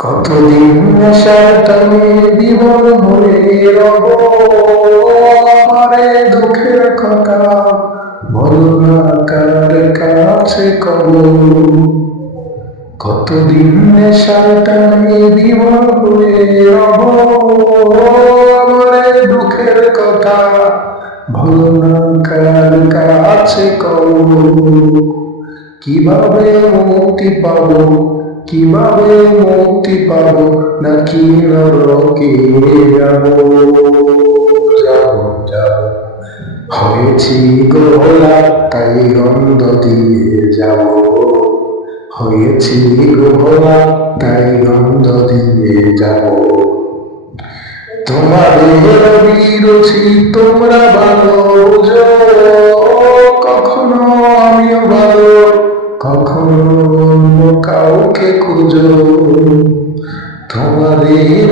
কতদিন নেশার টানে বিবল হয়ে রব, আমারে দুঃখের কথা বলো না কার কাছে কব। কতদিন নেশার টানে বিবল হয়ে রব, আমারে দুঃখের কথা বলো না কার কাছে কব। কিভাবে মুক্তি পাবো, কিভাবে মুক্তি পাবো, নাকি নরকে যাব। যাব যাব হয়েছি গোলা, তাই গন্ধ দিয়ে যাব। হয়েছি গোলা, তাই গন্ধ দিয়ে যাব। তোমাদের বিরোধী তোমরা ভালো বুঝো, কখনো আমিও ভালো, কখনো অন্য কাউকে খুঁজো। তোমাদের